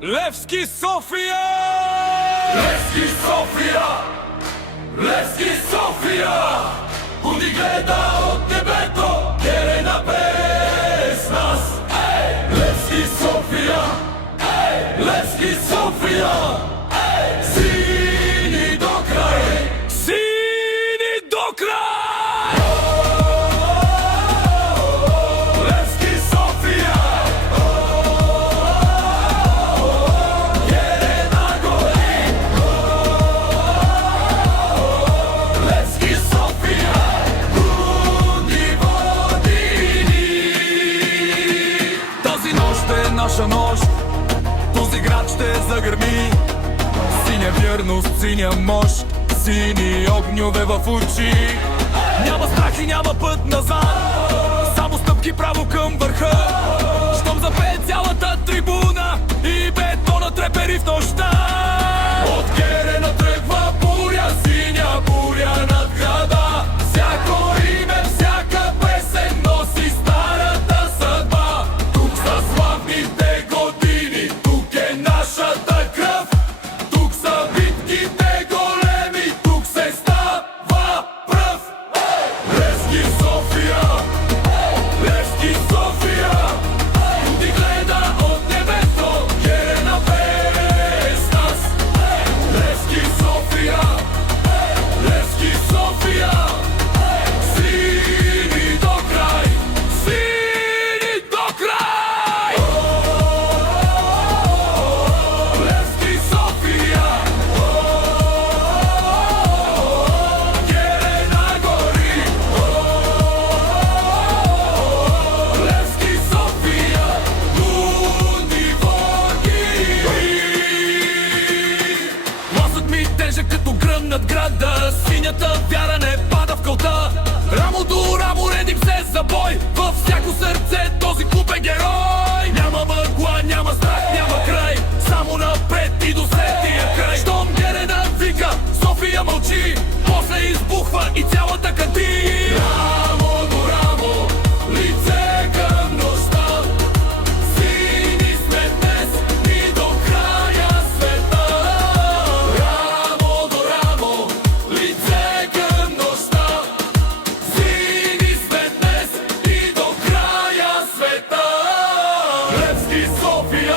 Levski Sofia! Levski Sofia! Levski Sofia! Kundi gleda od nebeto, Jerena bez nas. Levski Sofia! Levski Sofia! Sini do kraja! Sini do kraj! Levski Sofia! Jerena gori! Levski Sofia! Kundi vodini! Тази нощ е наша нощ, този град ще загърми. Синя вярност, синя мощ, сини огньове в очи. Няма страх и няма път назад, само стъпки право към върха. Щом запее цялата трибуна и бетона трепери в нощта. От Герена тръгва буря, синя буря над града. Всяко име, всяка песен носи старата съдба. Тук са славните години, тук е нашата кръв. Тук са битките големи, тук се става пръв. Левски София, Левски София, Туди гледа от небето, Герена без нас. Левски София, Левски София, сини до край, Сини до край! Левски София, Герена гори. Левски София, луни воги. Гласът ми тежък като гръм над града, синята вяра не пада в кълта. Рамо до рамо редим се за бой, във всяко сърце този клуб е герой. Няма мъгла, няма страх, няма край, само напред и до сетия край. Щом Герена вика, София мълчи, после избухва и цялата кати. Рамо до рамо, лице към нощта. Сини сме днес и до края света. Рамо до рамо, лице към нощта. Сини сме днес и до края света. Левски София!